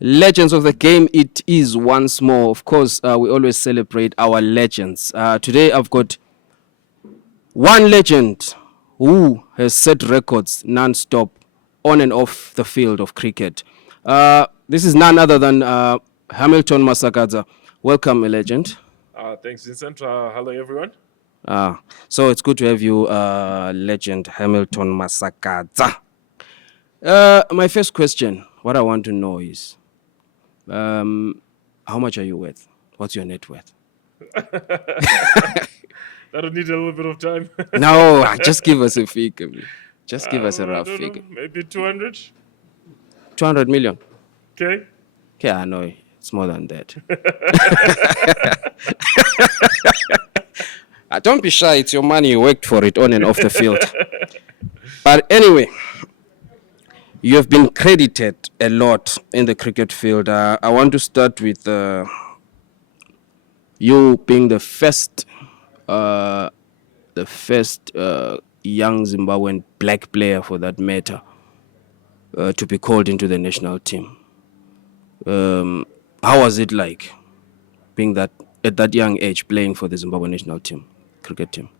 Legends of the game, it is once more. Of course, we always celebrate our legends. Today, I've got one legend who has set records non-stop on and off the field of cricket. This is none other than Hamilton Masakadza. Welcome, a legend. Thanks, Vincent. Hello, everyone. So it's good to have you, legend Hamilton Masakadza. My first question, what I want to know is, how much are you worth? What's your net worth? That'll need a little bit of time. No, just give us a figure. Just give us a I rough don't know, figure. maybe 200. 200 million. Okay. Okay, I know it's more than that. Don't be shy. It's your money. You worked for it on and off the field. But anyway, you have been credited a lot in the cricket field. I want to start with you being the first young Zimbabwean black player, for that matter, to be called into the national team. How was it like being that at that young age playing for the Zimbabwe national team, cricket team?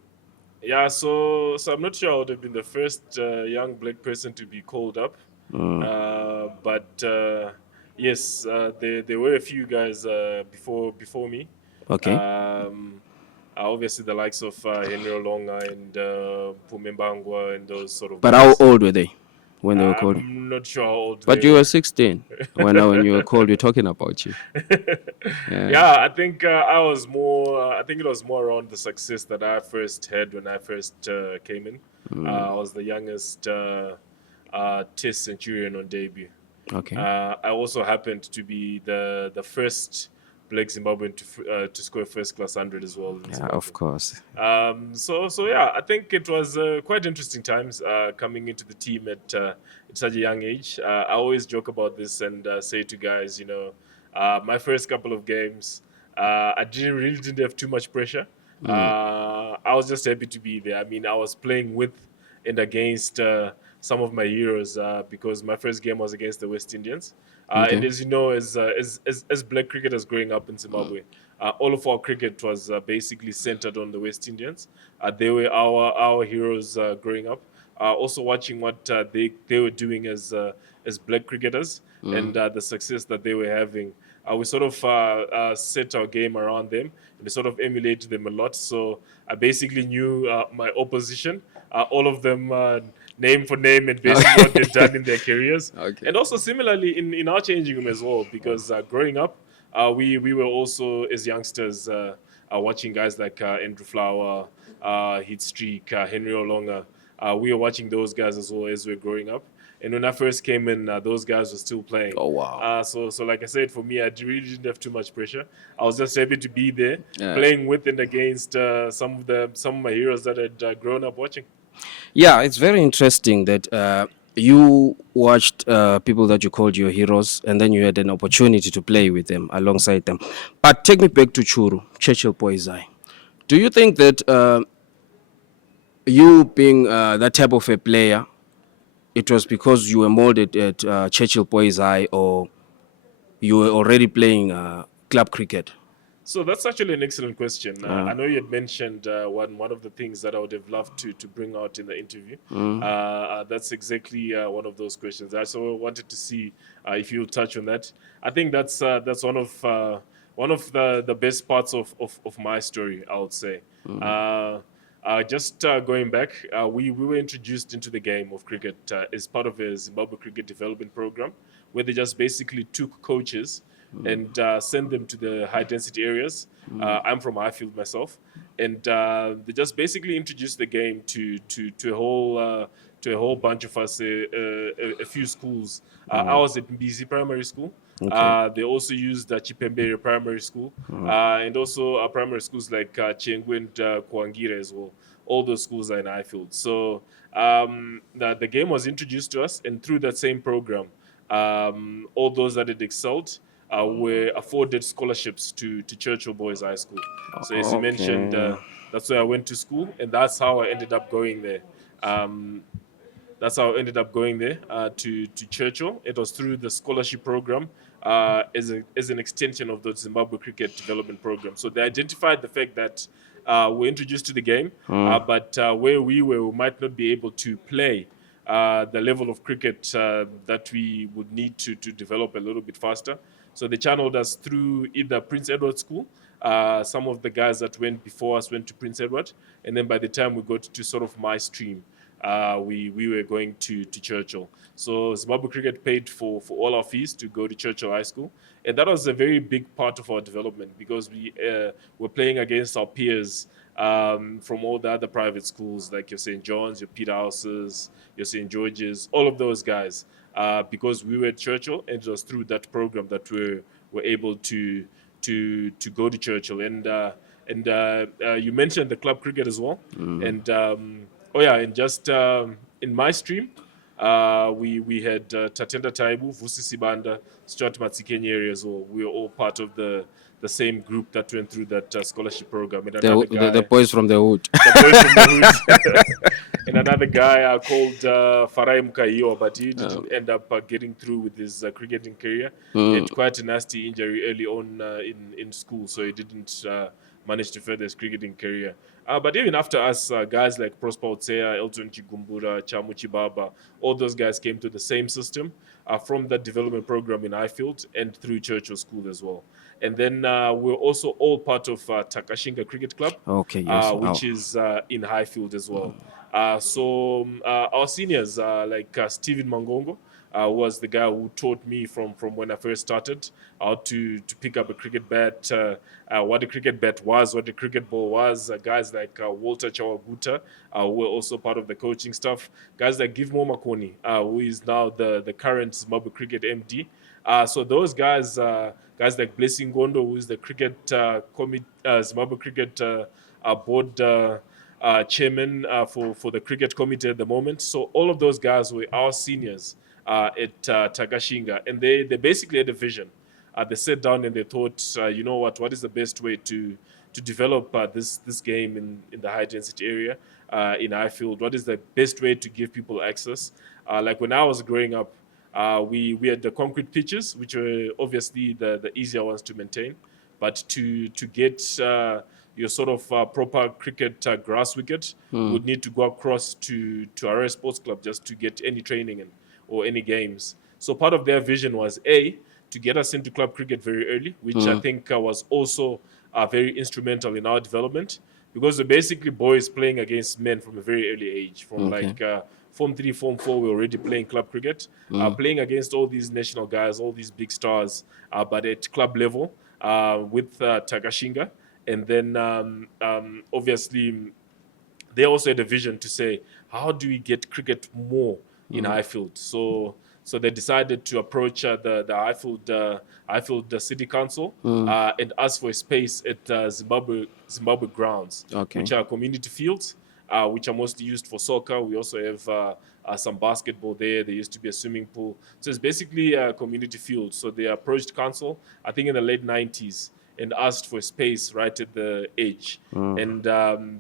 Yeah, so I'm not sure I would have been the first young black person to be called up. But yes, there were a few guys before me. Okay. Obviously, the likes of Henry Olonga and Pumembangwa and those sort of But how guys. old were they when they were called? I'm not sure how old But they you were. were 16 when you were called. We're talking about you. Yeah, I think I was more. I think it was more around the success that I first had when I first came in. I was the youngest Test centurion on debut. Okay. I also happened to be the first Black Zimbabwean to score first class 100 as well. Yeah, of course. So yeah, I think it was quite interesting times coming into the team at such a young age. I always joke about this and say to guys, my first couple of games, I really didn't have too much pressure. I was just happy to be there. I mean, I was playing with and against some of my heroes because my first game was against the West Indians. And as you know, as black cricketers growing up in Zimbabwe, all of our cricket was basically centered on the West Indians. They were our heroes growing up. Also watching what they were doing as black cricketers and the success that they were having. We sort of set our game around them and we sort of emulated them a lot. So I basically knew my opposition, all of them name for name and basically what they've done in their careers. Okay. And also similarly in our changing room as well, because growing up, we were also as youngsters watching guys like Andrew Flower, Heat Streak, Henry Olonga. We were watching those guys as well as we were growing up. And when I first came in, those guys were still playing. Oh, wow. So like I said, for me, I really didn't have too much pressure. I was just happy to be there, playing with and against some of my heroes that had grown up watching. Yeah, it's very interesting that you watched people that you called your heroes, and then you had an opportunity to play with them, alongside them. But take me back to Churu, Churchill Poisai. Do you think that you being that type of a player, it was because you were molded at Churchill Poisai, or you were already playing club cricket? So that's actually an excellent question. I know you had mentioned one of the things that I would have loved to bring out in the interview. That's exactly one of those questions. I also wanted to see if you'll touch on that. I think that's one of the best parts of my story, I would say. Just going back, we were introduced into the game of cricket as part of a Zimbabwe cricket development program, where they just basically took coaches and send them to the high density areas. I'm from Highfield myself, and they just basically introduced the game to a whole bunch of us, a few schools. I was at Mbizi Primary School. They also used Chipembere Primary School, and also primary schools like Chengu and Kuangira as well. All those schools are in Highfield. So the game was introduced to us, and through that same program, all those that had excelled were afforded scholarships to Churchill Boys High School. So as you mentioned, that's where I went to school, and that's how I ended up going there. That's how I ended up going there to Churchill. It was through the scholarship program as an extension of the Zimbabwe cricket development program. So they identified the fact that we're introduced to the game, but where we were, we might not be able to play the level of cricket that we would need to develop a little bit faster. So they channeled us through either Prince Edward School. Some of the guys that went before us went to Prince Edward, and then by the time we got to sort of my stream, we were going to Churchill. So Zimbabwe Cricket paid for all our fees to go to Churchill High School, and that was a very big part of our development because we were playing against our peers from all the other private schools like your St. John's, your Peterhouses, your St. George's, all of those guys. Because we were at Churchill, and it was through that program that we were able to go to Churchill. And you mentioned the club cricket as well, and oh yeah, and just in my stream, we had Tatenda Taibu, Vusi Sibanda, Stuart Matsikenyeri as well. We were all part of the same group that went through that scholarship program. And another guy, the boys from the hood. the boys from the hood. And another guy called Farai Mukaiwa, but he didn't end up getting through with his cricketing career. He had quite a nasty injury early on in school, so he didn't manage to further his cricketing career. But even after us, guys like Prosper Otsea, Elton Chigumbura, Chamu Chibaba, all those guys came to the same system from that development program in Highfield and through Churchill School as well. And then we're also all part of Takashinga Cricket Club, Okay, yes. which is in Highfield as well. So our seniors, like Stephen Mangongo, was the guy who taught me from when I first started how to pick up a cricket bat, what a cricket bat was, what a cricket ball was. Guys like Walter Chawaguta, who were also part of the coaching staff. Guys like Givmo Makoni, who is now the current Zimbabwe Cricket MD. So those guys, guys like Blessing Gondo, who is the cricket Zimbabwe Cricket board chairman for the cricket committee at the moment. So all of those guys were our seniors at Takashinga, and they basically had a vision. They sat down and they thought, you know what is the best way to develop this game in the high density area in Highfield? What is the best way to give people access? Like when I was growing up, we had the concrete pitches, which were obviously the easier ones to maintain, but to get your sort of proper cricket grass wicket would need to go across to our sports club just to get any training in or any games. So part of their vision was to get us into club cricket very early, which I think was also very instrumental in our development, because we're basically boys playing against men from a very early age, from like Form 3, Form 4, we're already playing club cricket, playing against all these national guys, all these big stars, but at club level with Takashinga. And then obviously they also had a vision to say, how do we get cricket more in Highfield? So they decided to approach the Highfield City Council and ask for a space at Zimbabwe grounds, which are community fields, which are mostly used for soccer. We also have some basketball there. There used to be a swimming pool. So it's basically a community field. So they approached council, I think in the late 90s, and asked for space right at the edge. And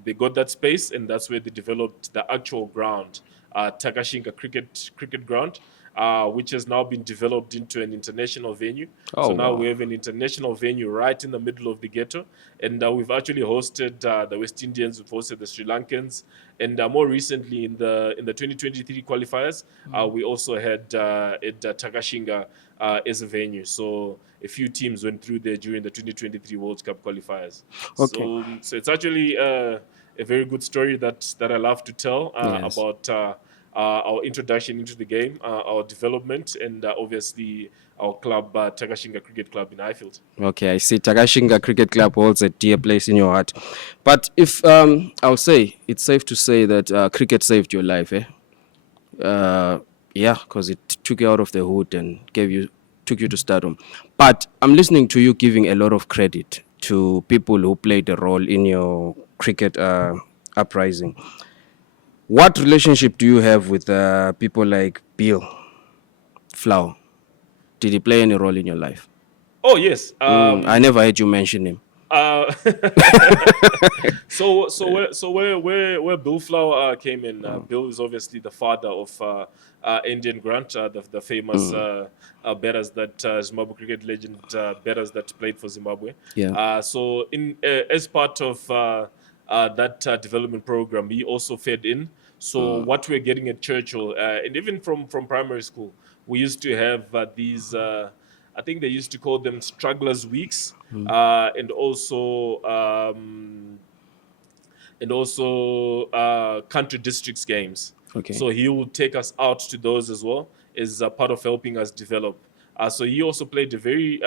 they got that space, and that's where they developed the actual ground, Takashinga cricket ground, which has now been developed into an international venue. So now we have an international venue right in the middle of the ghetto. And we've actually hosted the West Indians, we've hosted the Sri Lankans, and more recently in the 2023 qualifiers, we also had at Takashinga as a venue. So a few teams went through there during the 2023 World Cup qualifiers. So it's actually a very good story that I love to tell about our introduction into the game, our development, and obviously our club, Takashinga Cricket Club in Highfield. Okay, I see. Takashinga Cricket Club holds a dear place in your heart. But if I'll say, it's safe to say that cricket saved your life, eh? Yeah, because it took you out of the hood and took you to stardom. But I'm listening to you giving a lot of credit to people who played a role in your cricket uprising. What relationship do you have with people like Bill Flower? Did he play any role in your life? Oh, yes. I never heard you mention him. Uh, where Bill Flower came in, Bill is obviously the father of Indian Grant, the famous batters that Zimbabwe cricket legend batters that played for Zimbabwe. Yeah. So in as part of that development program, he also fed in. So what we're getting at Churchill, and even from primary school, we used to have these. I think they used to call them strugglers weeks, and also country districts games. Okay. So he will take us out to those as well as part of helping us develop. So he also played a very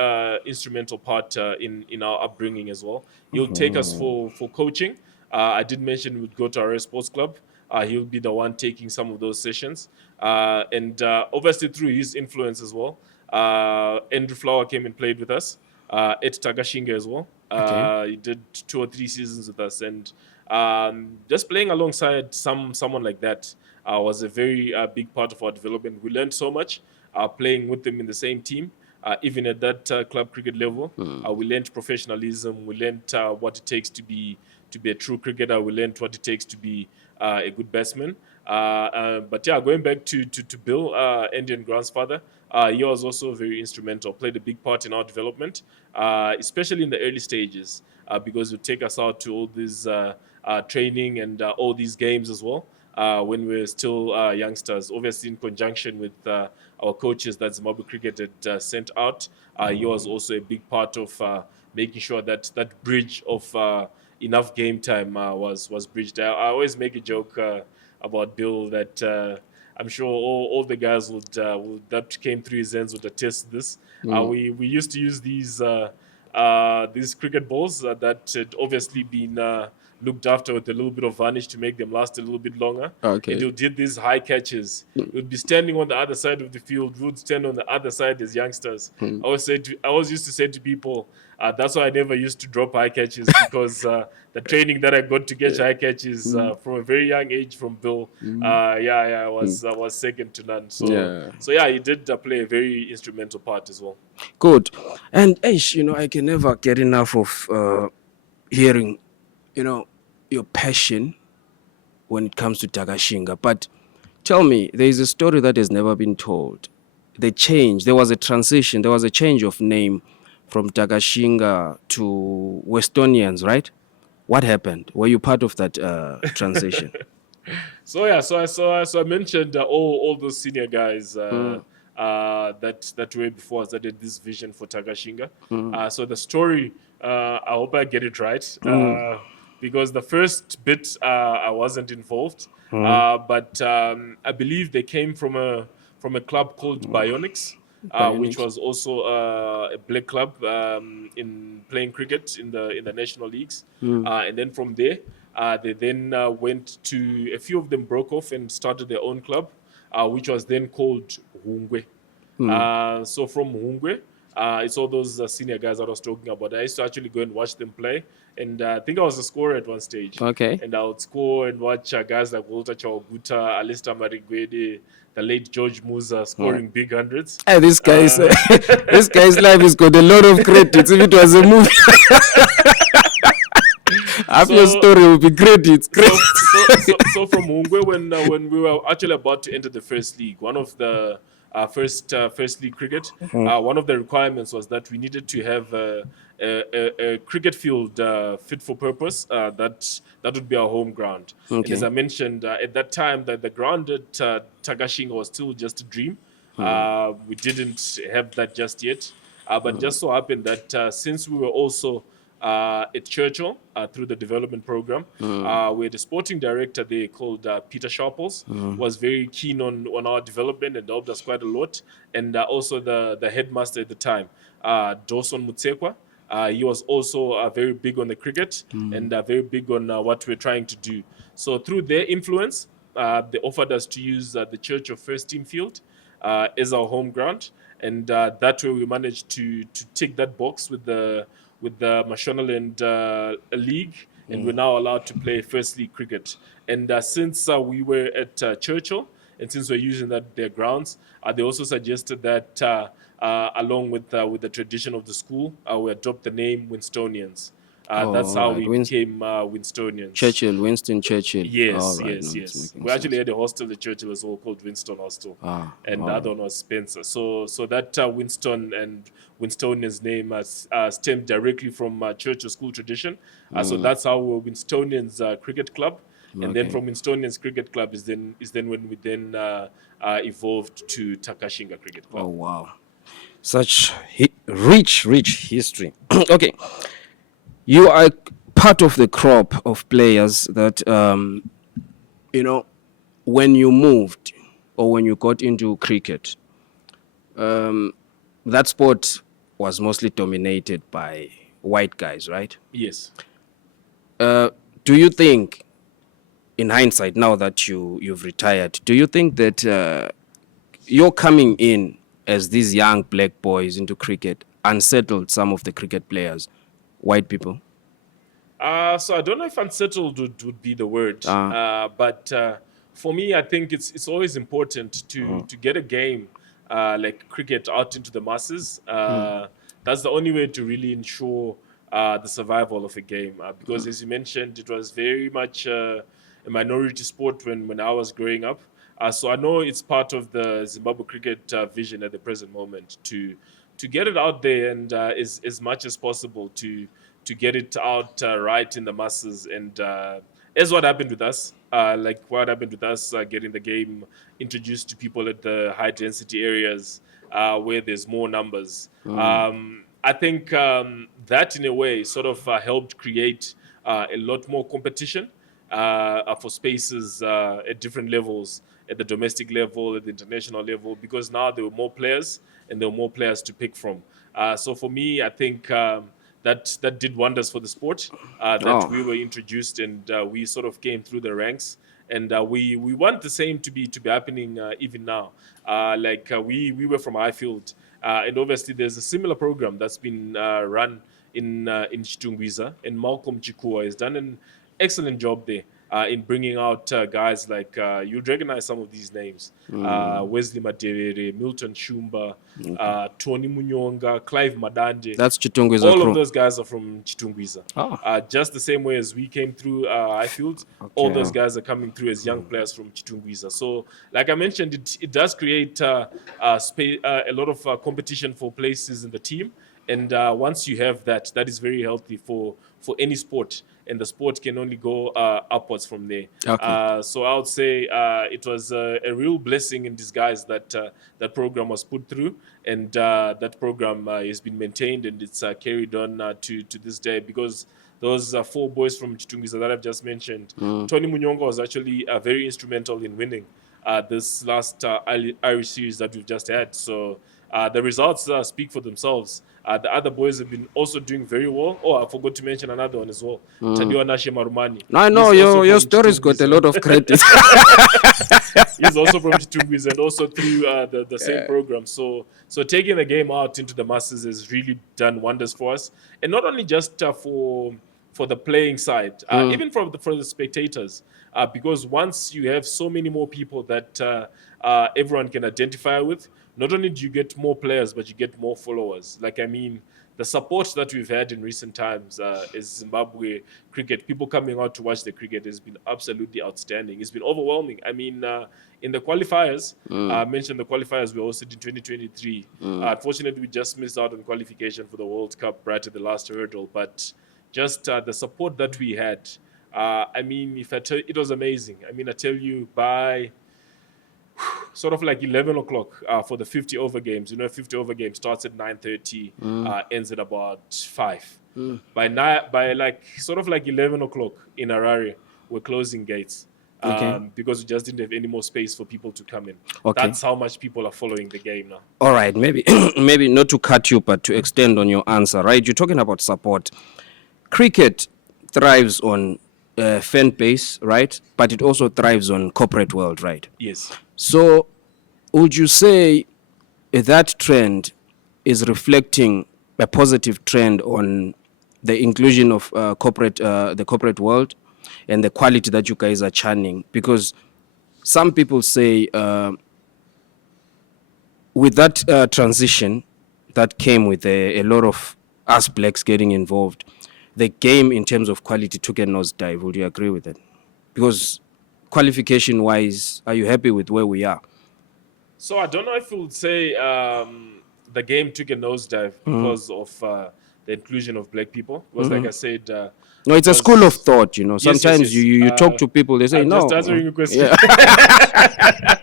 instrumental part in our upbringing as well. He'll take us for coaching. I did mention we'd go to our sports club. He'll be the one taking some of those sessions, and obviously through his influence as well. Andrew Flower came and played with us. At Takashinga as well. Okay. He did 2 or 3 seasons with us, and just playing alongside someone like that was a very big part of our development. We learned so much playing with them in the same team. Even at that club cricket level, we learned professionalism. We learned what it takes to be a true cricketer. We learned what it takes to be a good batsman. But yeah, going back to Bill, Indian grandfather, he was also very instrumental, played a big part in our development, especially in the early stages, because he would take us out to all this training and all these games as well. When we were still youngsters, obviously in conjunction with our coaches that Zimbabwe Cricket had sent out, he was also a big part of making sure that that bridge of enough game time was bridged. I always make a joke about Bill that I'm sure all the guys would that came through his hands would attest to this. We used to use these cricket balls that had obviously been looked after with a little bit of varnish to make them last a little bit longer. Okay. And he did these high catches. He would be standing on the other side of the field. We would stand on the other side as youngsters. I always used to say to people, that's why I never used to drop high catches because the training that I got to catch high catches from a very young age from Bill, was second to none. So yeah, he did play a very instrumental part as well. Good. And Aish, I can never get enough of hearing, your passion when it comes to Takashinga. But tell me, there is a story that has never been told. There was a transition, there was a change of name from Takashinga to Westonians, right? What happened? Were you part of that transition? So I mentioned all those senior guys that were before us that did this vision for Takashinga. So the story, I hope I get it right, because the first bit I wasn't involved, but I believe they came from a club called Bionics. Which was also a black club in playing cricket in the national leagues, and then from there they then went to a few of them broke off and started their own club, which was then called Hungwe. So from Hungwe, it's all those senior guys that I was talking about. I used to actually go and watch them play, and I think I was a scorer at one stage. Okay. And I would score and watch guys like Walter Chawaguta, Alistair Marigwede, the late George Musa scoring big hundreds. Hey, this guy's life has got a lot of credits. If it was a movie, your story will be great. It's great. So from Hungwe, when we were actually about to enter the first league, one of the first league cricket, one of the requirements was that we needed to have a cricket field fit for purpose. That would be our home ground. Okay. And as I mentioned at that time, that the ground at Takashinga was still just a dream. We didn't have that just yet, but just so happened that since we were also at Churchill through the development program, where the sporting director there called Peter Sharples was very keen on our development and helped us quite a lot. And also the headmaster at the time, Dawson Mutsekwa, he was also very big on the cricket and very big on what we're trying to do. So through their influence, they offered us to use the Church of First Team Field as our home ground. And that way we managed to tick that box with the Mashonaland League, and we're now allowed to play First League cricket. And since we were at Churchill, and since we're using their grounds, they also suggested that along with the tradition of the school, we adopt the name Winstonians. That's all how right. we became Winstonians. Winston Churchill. All Yes, right, yes, no, it's yes. making We actually sense. had a hostel at Churchill as well called Winston Hostel, and the All other right. one was Spencer. So that Winston and Winstonians name stemmed directly from Churchill school tradition. So that's how we're Winstonians Cricket Club, and then Okay. from Winstonians Cricket Club is then when we then evolved to Takashinga Cricket Club. Oh, wow. Such rich history. Okay. You are part of the crop of players that, when you moved or when you got into cricket, that sport was mostly dominated by white guys, right? Yes. Do you think, in hindsight, now that you've retired, do you think that you're coming in as these young black boys into cricket unsettled some of the cricket players, white people? So I don't know if unsettled would be the word, but for me, I think it's always important to get a game like cricket out into the masses. That's the only way to really ensure the survival of a game. Because as you mentioned, it was very much a minority sport when I was growing up. So I know it's part of the Zimbabwe cricket vision at the present moment to get it out there and as much as possible to get it out right in the masses. And as what happened with us, like what happened with us getting the game introduced to people at the high density areas where there's more numbers. I think that in a way sort of helped create a lot more competition for spaces at different levels, at the domestic level, at the international level, because now there were more players and there were more players to pick from. So for me, I think that did wonders for the sport. That we were introduced and we sort of came through the ranks, and we want the same to be happening even now. We were from Highfield, and obviously there's a similar program that's been run in Chitungwiza, and Malcolm Chikua has done an excellent job there in bringing out guys like you'd recognize some of these names: Wesley Madevere, Milton Shumba, Tony Munyonga, Clive Madande. That's Chitungwiza All crew. of those guys are from Chitungwiza. Just the same way as we came through Highfield, all those guys are coming through as young players from Chitungwiza. So, like I mentioned, it does create a lot of competition for places in the team. And once you have that, that is very healthy for any sport. And the sport can only go upwards from there. So I would say it was a real blessing in disguise that that program was put through, and that program has been maintained and it's carried on to this day, because those four boys from Chitungwiza that I've just mentioned, Tony Munyonga was actually very instrumental in winning this last Irish series that we've just had. So the results speak for themselves. The other boys have been also doing very well. Oh, I forgot to mention another one as well. Tadiwa Nashe Marumani. I know your story's got a lot of credit. He's also from Chitungwiza and also through the same program. So taking the game out into the masses has really done wonders for us. And not only just for the playing side, even for the spectators. Because once you have so many more people that everyone can identify with, not only do you get more players, but you get more followers. Like, I mean, the support that we've had in recent times is Zimbabwe cricket. People coming out to watch the cricket has been absolutely outstanding. It's been overwhelming. I mean, in the qualifiers, I mentioned the qualifiers we hosted in 2023. Unfortunately, we just missed out on qualification for the World Cup right at the last hurdle. But just the support that we had, I mean, it was amazing. I mean, I tell you, by sort of like 11 o'clock for the 50 over games. You know, 50 over game starts at 9:30, ends at about 5. By like sort of like 11 o'clock in Harare, we're closing gates because we just didn't have any more space for people to come in. That's how much people are following the game now. All right, maybe maybe not to cut you, but to extend on your answer, right? You're talking about support. Cricket thrives on fan base, right? But it also thrives on corporate world, right? Yes. So would you say that trend is reflecting a positive trend on the inclusion of the corporate world and the quality that you guys are churning? Because some people say with that transition that came with a lot of us blacks getting involved, the game in terms of quality took a nosedive. Would you agree with that? Because qualification-wise, are you happy with where we are? So I don't know if we would say the game took a nosedive because of the inclusion of black people. Because, like I said, No, it's a school of thought, you know. Yes, Sometimes you talk to people, they say, I'm no. just answering your question. Yeah.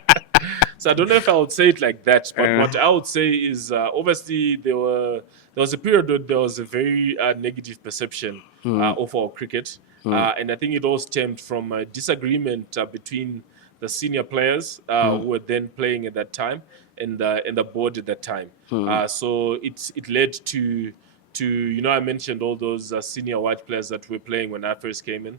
So I don't know if I would say it like that, but what I would say is obviously there was a period where there was a very negative perception of our cricket, and I think it all stemmed from a disagreement between the senior players who were then playing at that time and the board at that time. So it led to I mentioned all those senior white players that were playing when I first came in.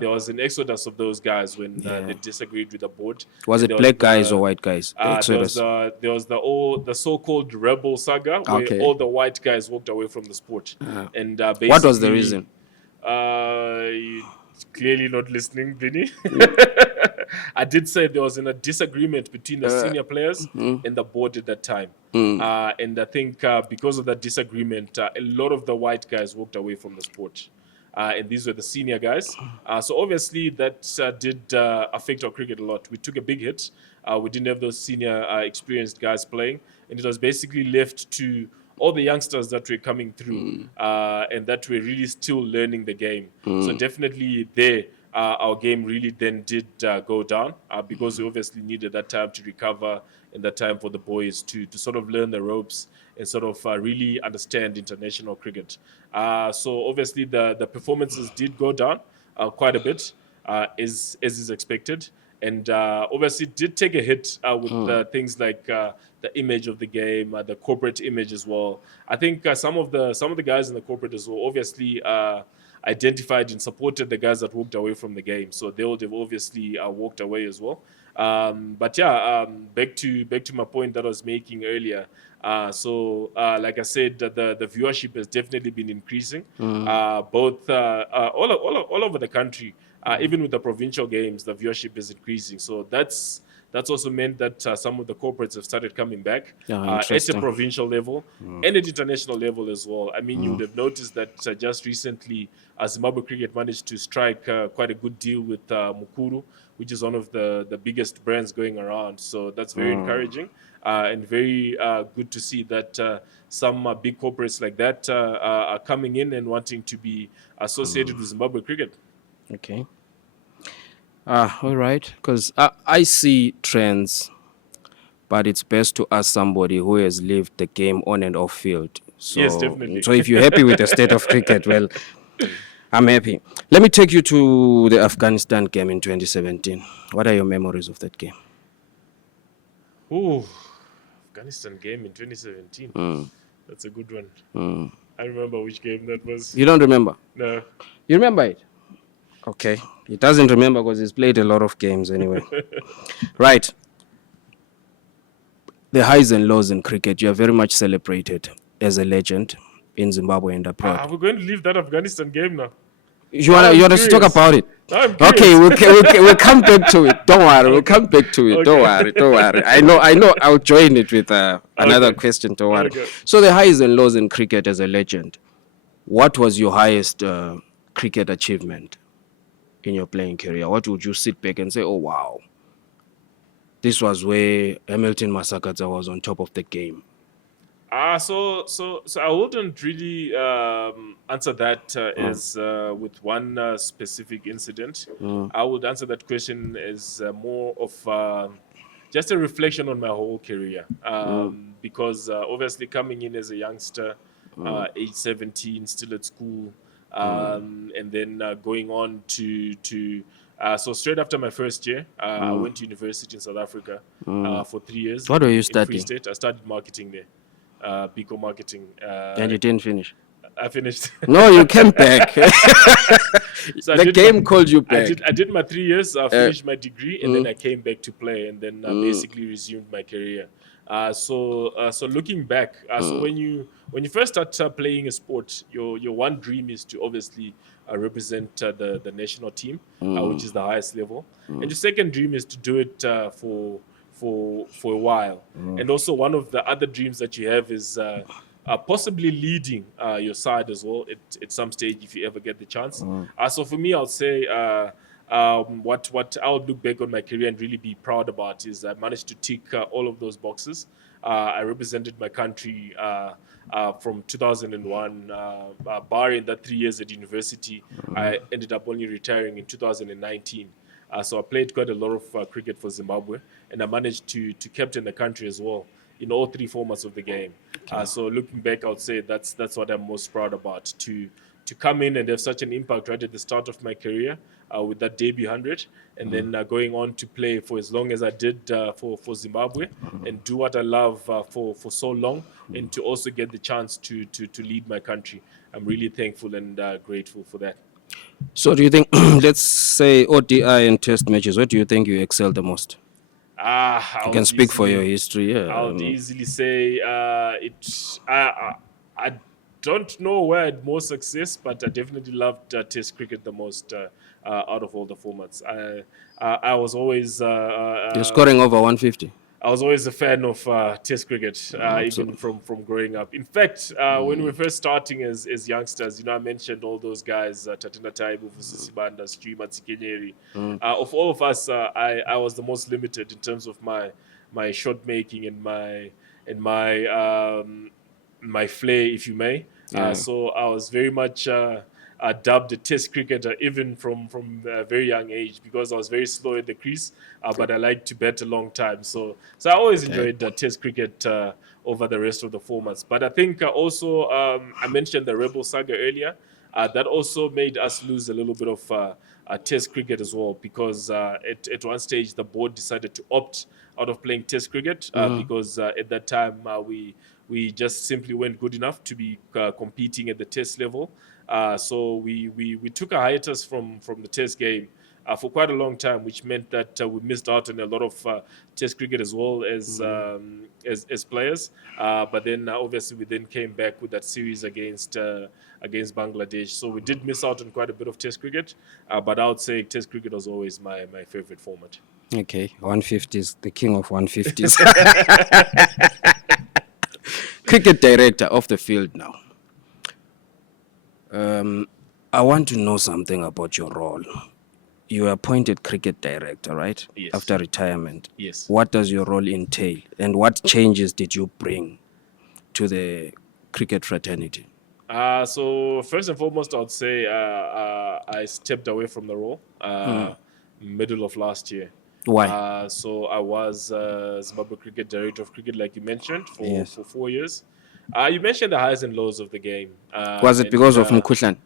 There was an exodus of those guys when they disagreed with the board. Was And it there black the- guys or white guys? The exodus. there was the so-called rebel saga where Okay. all the white guys walked away from the sport. And basically, What was the reason? You clearly not listening, Vinny. I did say there was a disagreement between the senior players and the board at that time. And I think because of that disagreement, a lot of the white guys walked away from the sport. And these were the senior guys. So obviously that did affect our cricket a lot. We took a big hit. We didn't have those senior experienced guys playing. And it was basically left to all the youngsters that were coming through and that were really still learning the game. So definitely there, our game really then did go down because we obviously needed that time to recover and that time for the boys to sort of learn the ropes and sort of really understand international cricket. So obviously the performances did go down quite a bit as is expected. And obviously did take a hit with things like the image of the game, the corporate image as well. I think some of the guys in the corporate as well obviously identified and supported the guys that walked away from the game. So they would have obviously walked away as well. But yeah, back to my point that I was making earlier. So like I said, the viewership has definitely been increasing, both all over the country. Even with the provincial games, the viewership is increasing. So that's also meant that some of the corporates have started coming back at a provincial level and at international level as well. I mean, you would have noticed that just recently, Zimbabwe Cricket managed to strike quite a good deal with Mukuru, which is one of the biggest brands going around. So that's very encouraging and very good to see that some big corporates like that are coming in and wanting to be associated with Zimbabwe Cricket. Okay. All right. Because I see trends, but it's best to ask somebody who has lived the game on and off field. So, Yes, definitely. So if you're happy with the state of cricket, well, I'm happy. Let me take you to the Afghanistan game in 2017. What are your memories of that game? Ooh, Afghanistan game in 2017. That's a good one. I remember which game that was. You don't remember? No. You remember it? Okay. He doesn't remember because he's played a lot of games anyway. Right. The highs and lows in cricket, you are very much celebrated as a legend in Zimbabwe and abroad. Are we going to leave that Afghanistan game now? You want to talk about it? I'm Okay, curious. we'll come back to it. Don't worry, we'll come back to it. Don't worry. I know. I'll join it with another Okay. question. Don't worry. Okay. So the highs and lows in cricket as a legend. What was your highest cricket achievement in your playing career? What would you sit back and say, "Oh wow, this was where Hamilton Masakadza was on top of the game"? So I wouldn't really answer that as with one specific incident. I would answer that question as more of just a reflection on my whole career. Because obviously coming in as a youngster, age 17, still at school, and then going on to so straight after my first year, I went to university in South Africa for 3 years. What were you in Free studying? State. I studied marketing there. Pico marketing. And you didn't finish. I finished. No, you came back. So I The did game called you back. I did my 3 years. I finished my degree, and then I came back to play, and then basically resumed my career. So looking back, so when you first start playing a sport, your one dream is to obviously represent the national team, which is the highest level, and your second dream is to do it for a while. And also one of the other dreams that you have is possibly leading your side as well at some stage if you ever get the chance. So for me, I'll say what I would look back on my career and really be proud about is I managed to tick all of those boxes. I represented my country from 2001, barring that 3 years at university. I ended up only retiring in 2019. So I played quite a lot of cricket for Zimbabwe, and I managed to captain the country as well in all three formats of the game. So looking back, I would say that's what I'm most proud about, to come in and have such an impact right at the start of my career with that debut 100, and then going on to play for as long as I did for Zimbabwe, and do what I love for so long, and to also get the chance to lead my country. I'm really thankful and grateful for that. So do you think, let's say ODI and test matches, what do you think you excel the most? I You can would speak for your easily, history. Yeah. I would easily say it. I don't know where I had more success, but I definitely loved Test cricket the most out of all the formats. I was always You're scoring over 150. I was always a fan of Test cricket, So, even from growing up. In fact, when we were first starting as youngsters, I mentioned all those guys, Tatenda Taibu, Fusisibanda, Stu Matsikenyeri. Of all of us, I was the most limited in terms of my shot making and my flair, if you may. So I was very much dubbed a Test cricketer, even from a very young age, because I was very slow at the crease, but I liked to bat a long time. So I always enjoyed Test cricket over the rest of the formats. But I think also I mentioned the Rebel saga earlier. That also made us lose a little bit of Test cricket as well, because at one stage the board decided to opt out of playing Test cricket because at that time we just simply weren't good enough to be competing at the Test level. So we took a hiatus from the Test game for quite a long time, which meant that we missed out on a lot of Test cricket as well as players. But then obviously we then came back with that series against Bangladesh. So we did miss out on quite a bit of Test cricket. But I would say Test cricket was always my favorite format. okay, 150s, the king of 150s. Cricket director off the field now. I want to know something about your role. You were appointed cricket director, right? Yes. After retirement. Yes. What does your role entail, and what changes did you bring to the cricket fraternity? So first and foremost, I would say I stepped away from the role middle of last year. Why? So I was Zimbabwe Cricket Director of Cricket, like you mentioned, for 4 years. You mentioned the highs and lows of the game. Was it because of Mkhuhlan?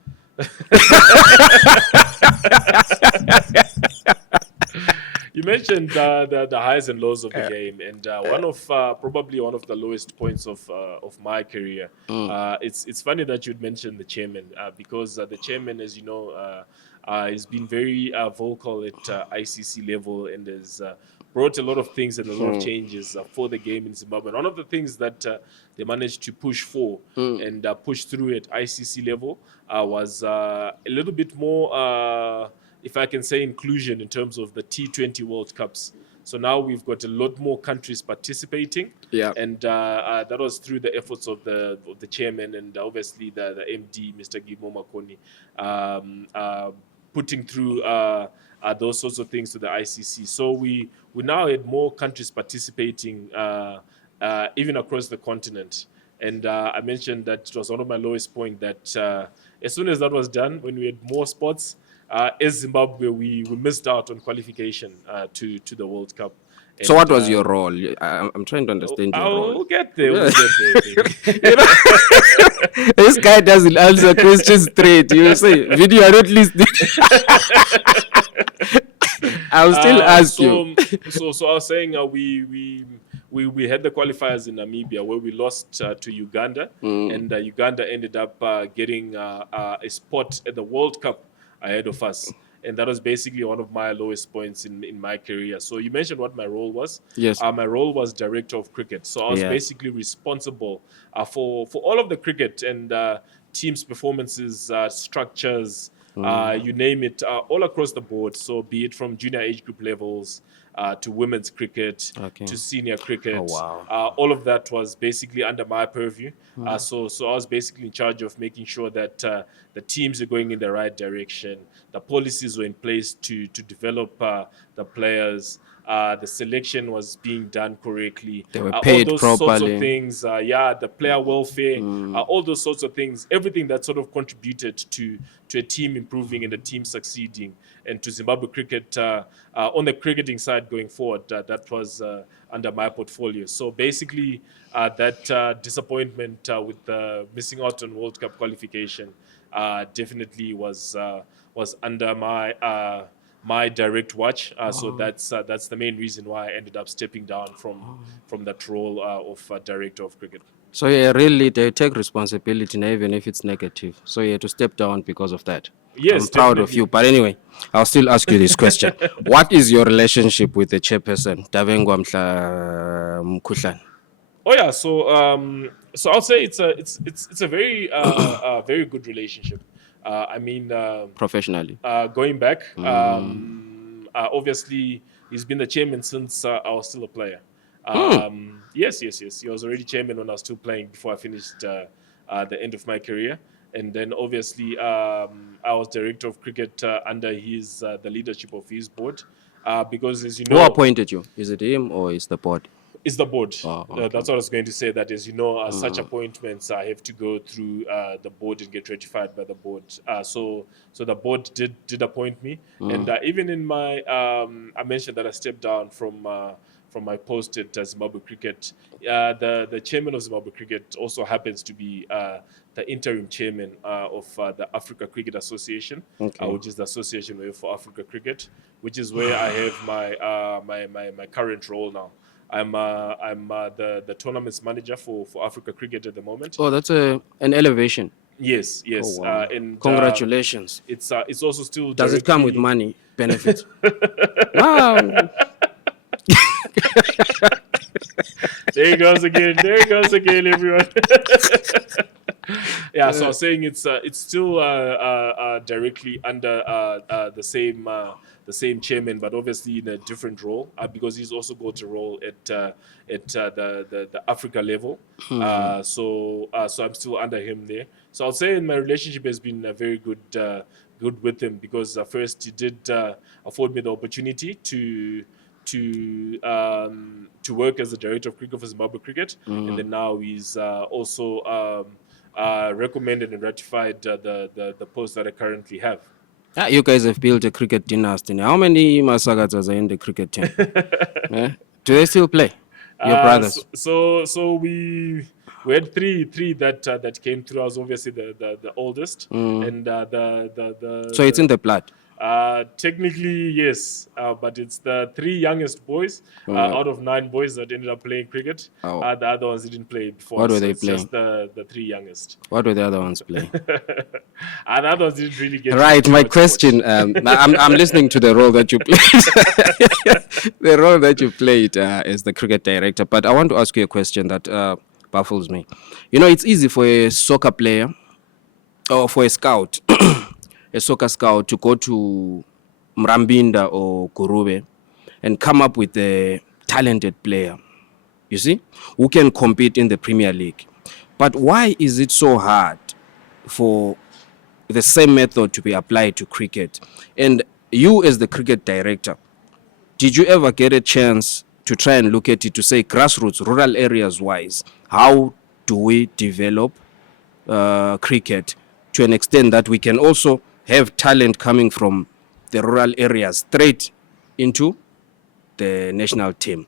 You mentioned the highs and lows of the game, and probably one of the lowest points of my career. It's funny that you'd mention the chairman because the chairman, as you know, has been very vocal at ICC level and has brought a lot of things and a lot of changes for the game in Zimbabwe. And one of the things that they managed to push for and push through at ICC level was a little bit more, if I can say, inclusion in terms of the T20 World Cups. So now we've got a lot more countries participating, and that was through the efforts of the chairman and obviously the MD, Mr. Gimo Makoni, putting through those sorts of things to the ICC. So we now had more countries participating, even across the continent. And I mentioned that it was one of my lowest points that as soon as that was done, when we had more spots, as Zimbabwe, we missed out on qualification to the World Cup. And, so what was your role? I'm trying to understand your role. We'll get there. We'll get there. This guy doesn't answer questions straight. You say, video, I don't listening. I'll still ask you. So I was saying we had the qualifiers in Namibia where we lost to Uganda, and Uganda ended up getting a spot at the World Cup ahead of us. And that was basically one of my lowest points in my career. So you mentioned what my role was. Yes. My role was director of cricket. So I was basically responsible for all of the cricket and teams' performances, structures, You name it, all across the board. So be it from junior age group levels to women's cricket Okay. to senior Oh, cricket, wow. all of that was basically under my purview. So I was basically in charge of making sure that the teams are going in the right direction, the policies were in place to develop the players. The selection was being done correctly. They were All paid those sorts of properly. things, the player welfare, all those sorts of things, everything that sort of contributed to a team improving and a team succeeding, and to Zimbabwe cricket on the cricketing side going forward, that was under my portfolio. So basically, that disappointment with missing out on World Cup qualification definitely was under my direct watch. So that's the main reason why I ended up stepping down from that role of director of cricket. So yeah, really, they take responsibility, even if it's negative. So you had to step down because of that. Yes, I'm proud of definitely. you. But anyway, I'll still ask you this question. What is your relationship with the chairperson, Davengwa Mkhuhlane? Oh yeah, so I'll say it's a very very good relationship. I mean, Professionally? going back, obviously he's been the chairman since I was still a player. Yes. He was already chairman when I was still playing before I finished the end of my career, and then obviously I was director of cricket under his the leadership of his board, because as you Who know, appointed you? Is it him or is the board? is the board. Oh, okay. That's what I was going to say. That as you know, such appointments have to go through the board and get ratified by the board. So the board did appoint me, and even in my I mentioned that I stepped down from my post at Zimbabwe Cricket. The chairman of Zimbabwe Cricket also happens to be the interim chairman of the Africa Cricket Association, Okay. which is the association for Africa Cricket, which is where I have my current role now. I'm the tournaments manager for Africa Cricket at the moment. Oh, that's an elevation. Yes. Oh, wow. And Congratulations. it's also still. Does it come with directly- money benefits? Wow. There he goes again. There he goes again, everyone. Yeah, so I was saying it's still directly under the same chairman, but obviously in a different role, because he's also got a role at the Africa level. So I'm still under him there. So I'll say my relationship has been very good with him, because first he did afford me the opportunity to work as the director of cricket for Zimbabwe Cricket, and then now he's also recommended and ratified the post that I currently have. You guys have built a cricket dynasty. How many Masakadzas are in the cricket team? Eh? Do they still play? Your brothers? So we had three that came through. I was obviously the oldest, and the So it's in the blood. Technically, yes, but it's the three youngest boys out of 9 boys that ended up playing cricket. Oh. The other ones didn't play before. What were they it's just the 3 youngest. What were the other ones playing? And the other ones didn't really get. Right, my question. I'm listening to the role that you played. The role that you played as the cricket director. But I want to ask you a question that baffles me. You know, it's easy for a soccer player or for a scout, a soccer scout, to go to Mrambinda or Gurube and come up with a talented player, you see, who can compete in the Premier League. But why is it so hard for the same method to be applied to cricket? And you, as the cricket director, did you ever get a chance to try and look at it to say, grassroots, rural areas wise, how do we develop cricket to an extent that we can also have talent coming from the rural areas straight into the national team?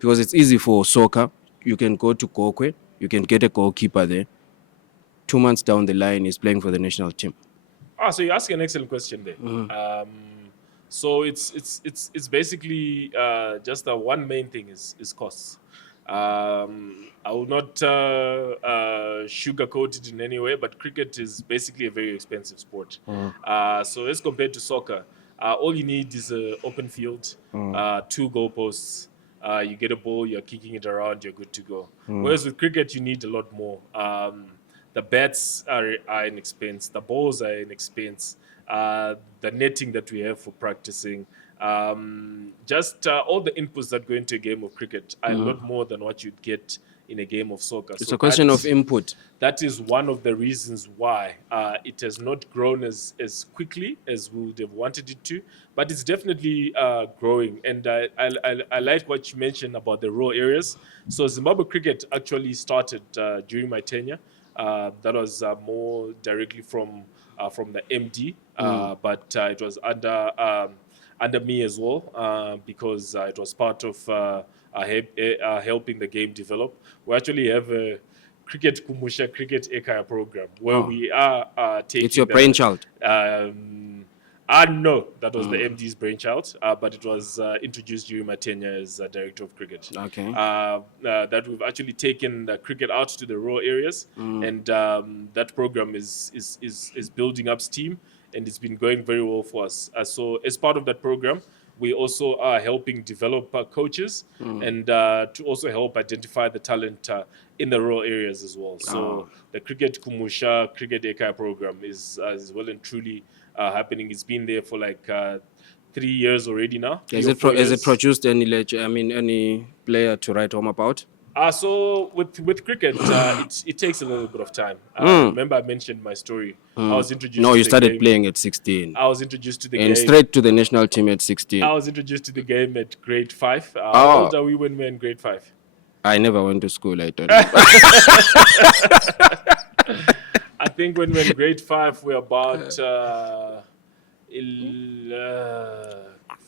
Because it's easy for soccer. You can go to Kokwe, you can get a goalkeeper there. 2 months down the line, he's playing for the national team. So you're asking an excellent question there. So it's basically just the one main thing is costs. I will not sugarcoat it in any way, but cricket is basically a very expensive sport. So as compared to soccer, all you need is an open field, 2 goalposts. You get a ball, you're kicking it around, you're good to go. Whereas with cricket, you need a lot more. The bats are an expense, the balls are an expense. the netting that we have for practicing, just all the inputs that go into a game of cricket are a lot more than what you'd get in a game of soccer. It's a question of input. That is one of the reasons why it has not grown as quickly as we would have wanted it to, but it's definitely growing. And I like what you mentioned about the rural areas. So Zimbabwe cricket actually started during my tenure. That was more directly from the MD, but it was under me as well, because it was part of helping the game develop. We actually have a Cricket Kumusha Cricket Ekaya program where we are taking. It's your brainchild. No, that was the MD's brainchild, but it was introduced during my tenure as director of cricket. Okay. That we've actually taken the cricket out to the rural areas, and that program is building up steam, and it's been going very well for us. So as part of that program, we also are helping develop coaches and to also help identify the talent in the rural areas as well. So the Cricket Kumusha Cricket Ekaya program is well and truly happening. It's been there for like 3 years already now. Has it produced any player to write home about? So with cricket, it takes a little bit of time. Remember, I mentioned my story. I was introduced. No, to you the started game. playing at 16. I was introduced to the game. And straight to the national team at 16. I was introduced to the game at grade 5. How old are we when we were in grade 5? I never went to school. I don't know. I think when we were in grade 5, we were about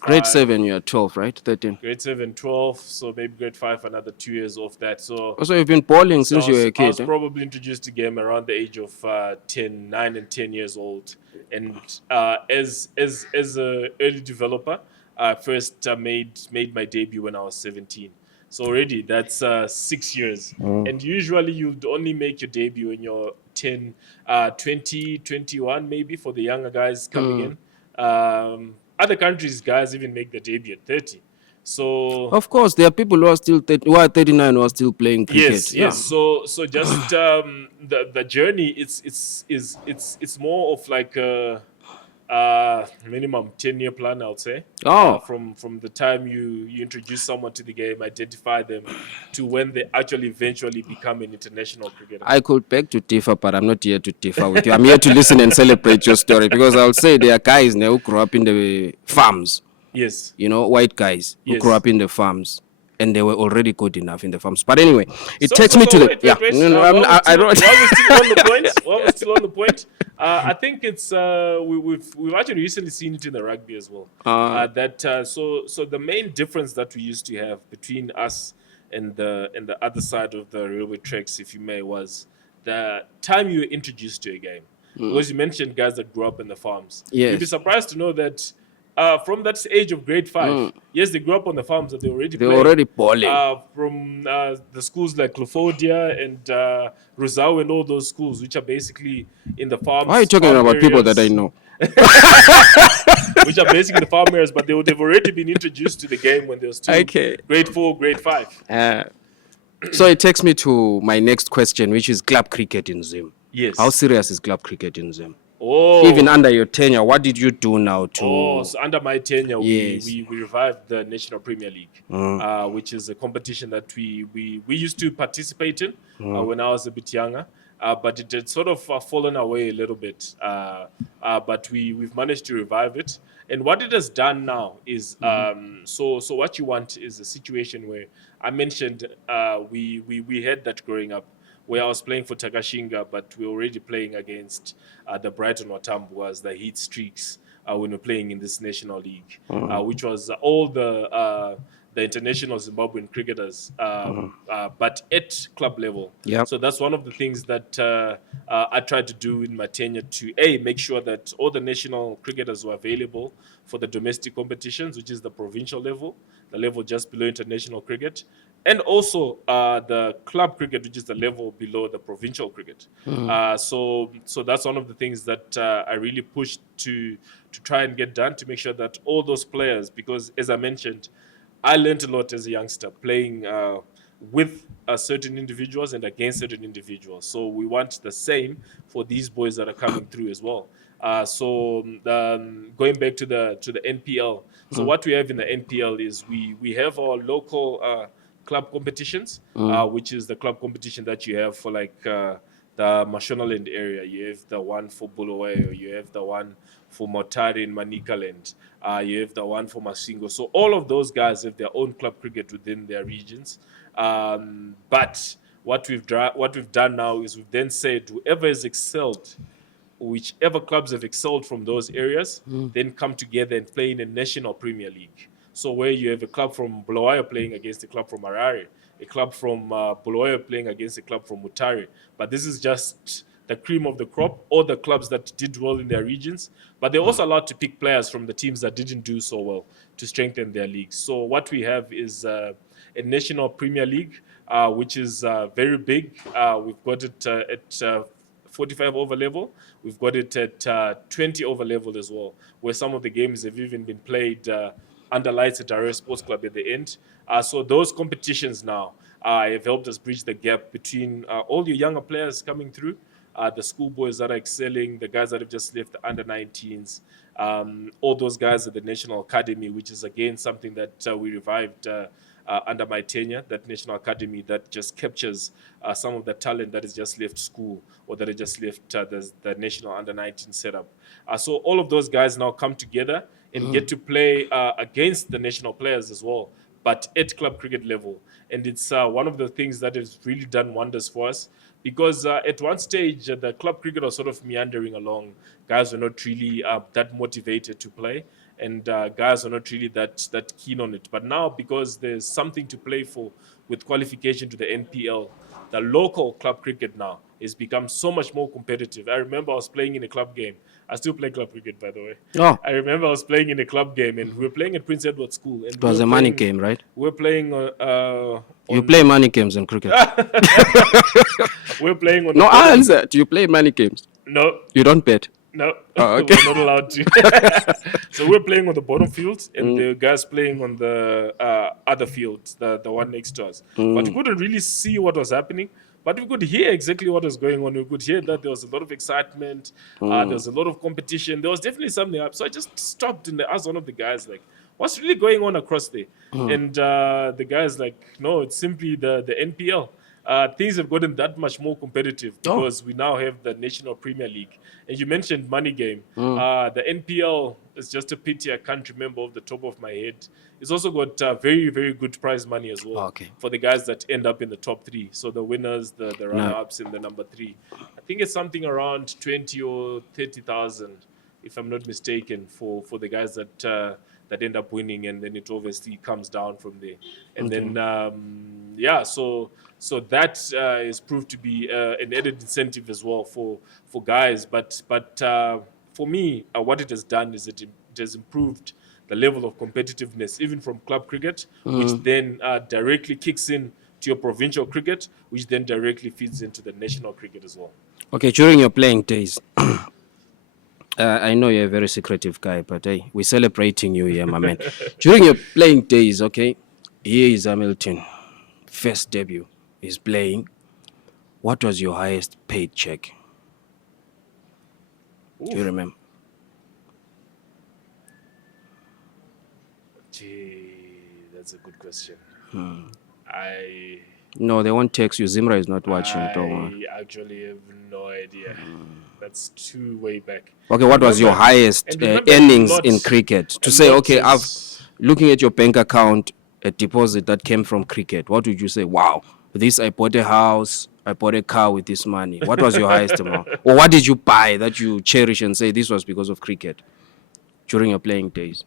grade 7, you are 12, right? 13. Grade 7, 12. So maybe grade 5, another 2 years off that. So also, you've been bowling since you were a kid. I was probably introduced to the game around the age of 9 and 10 years old. And as an early developer, I first made my debut when I was 17. So already that's 6 years. And usually you'd only make your debut when you're 10, 20, 21 maybe for the younger guys coming in. Other countries, guys even make their debut at 30. So of course, there are people who are still 39 who are still playing cricket. Yes. So just the journey. It's more of like a minimum 10-year plan, I would say. From the time you introduce someone to the game, identify them, to when they actually eventually become an international cricketer. I could beg to differ, but I'm not here to differ with you. I'm here to listen and celebrate your story, because I'll say there are guys now who grew up in the farms. Yes. You know, white guys who grew up in the farms, and they were already good enough in the farms. But anyway, it takes me to the... While we're still on the point, I think it's we've actually recently seen it in the rugby as well. So the main difference that we used to have between us and the other side of the railway tracks, if you may, was the time you were introduced to a game. Because you mentioned guys that grew up in the farms. Yes. You'd be surprised to know that from that age of grade 5, yes, they grew up on the farms, that they already bowling. From the schools like Clofodia and Rosau and all those schools, which are basically in the farms. Why are you talking about people that I know? Which are basically the farm areas, but they would have already been introduced to the game when they were still grade 4, grade 5. So it takes me to my next question, which is club cricket in Zim. Yes. How serious is club cricket in Zim? Even under your tenure, what did you do now to... So under my tenure, we revived the National Premier League, which is a competition that we used to participate in when I was a bit younger. But it had sort of fallen away a little bit. But we've managed to revive it. And what it has done now is, so what you want is a situation where I mentioned we had that growing up, where I was playing for Takashinga, but we were already playing against the Brighton Watambuas, the Heat Streaks, when we were playing in this National League, which was all the international Zimbabwean cricketers, but at club level. Yep. So that's one of the things that I tried to do in my tenure to, make sure that all the national cricketers were available for the domestic competitions, which is the provincial level, the level just below international cricket, and also the club cricket, which is the level below the provincial cricket. So that's one of the things that I really pushed to try and get done, to make sure that all those players, because as I mentioned, I learned a lot as a youngster playing with certain individuals and against certain individuals. So we want the same for these boys that are coming through as well. Going back to the NPL, so what we have in the NPL is we have our local club competitions, which is the club competition that you have for like the Mashonaland area. You have the one for Bulawayo, you have the one for Motari in Manikaland, you have the one for Masingo. So all of those guys have their own club cricket within their regions. But what we've done now is we've then said whoever has excelled, whichever clubs have excelled from those areas, then come together and play in a national Premier League. So where you have a club from Bulawayo playing against a club from Harare, a club from Bulawayo playing against a club from Mutare. But this is just the cream of the crop, or the clubs that did well in their regions. But they're also allowed to pick players from the teams that didn't do so well to strengthen their leagues. So what we have is a national Premier League, which is very big. We've got it at 45 over level. We've got it at 20 over level as well, where some of the games have even been played under lights at Harare Sports Club at the end. So those competitions now have helped us bridge the gap between all your younger players coming through, the schoolboys that are excelling, the guys that have just left the under 19s, all those guys at the National Academy, which is again something that we revived under my tenure, that National Academy that just captures some of the talent that has just left school or that has just left the National Under 19 setup. So all of those guys now come together and get to play against the national players as well, but at club cricket level. And it's one of the things that has really done wonders for us, because at one stage, the club cricket was sort of meandering along. Guys were not really that motivated to play, and guys are not really that keen on it. But now, because there's something to play for with qualification to the NPL, the local club cricket now has become so much more competitive. I remember I was playing in a club game. I still play club cricket, by the way. Oh, I remember I was playing in a club game, and we were playing at Prince Edward School. And it was a money game, right? We were playing You play money games in cricket. we were playing on No, the answer. Do you play money games? no, You don't bet. no, Oh, okay. we're not allowed to. So we're playing on the bottom field, and the guys playing on the other field, the one next to us. But we couldn't really see what was happening. But we could hear exactly what was going on. We could hear that there was a lot of excitement. There was a lot of competition. There was definitely something up. So I just stopped and asked one of the guys, like, what's really going on across there? And the guy's like, no, it's simply the NPL. Things have gotten that much more competitive because we now have the National Premier League. And you mentioned money game. The NPL is just a pity I can't remember off the top of my head. It's also got very, very good prize money as well for the guys that end up in the top three. So the winners, the runner-ups, and the number three. I think it's something around 20 or 30,000, if I'm not mistaken, for the guys that end up winning, and then it obviously comes down from there. And then so that is proved to be an added incentive as well for guys. But for me, what it has done is it has improved the level of competitiveness, even from club cricket, which then directly kicks in to your provincial cricket, which then directly feeds into the national cricket as well. Okay, during your playing days, I know you're a very secretive guy, but hey, we're celebrating you here, my man. During your playing days, okay, here is Hamilton. First debut is playing. What was your highest paid check? Do you remember? Gee, that's a good question. No, they won't text you. Zimra is not watching. Don't worry. I actually have no idea. That's too way back. Okay, what was your highest earnings in cricket? To say, okay, I've looking at your bank account, a deposit that came from cricket. What would you say? Wow, I bought a house, I bought a car with this money. What was your highest amount? Or what did you buy that you cherish and say this was because of cricket during your playing days?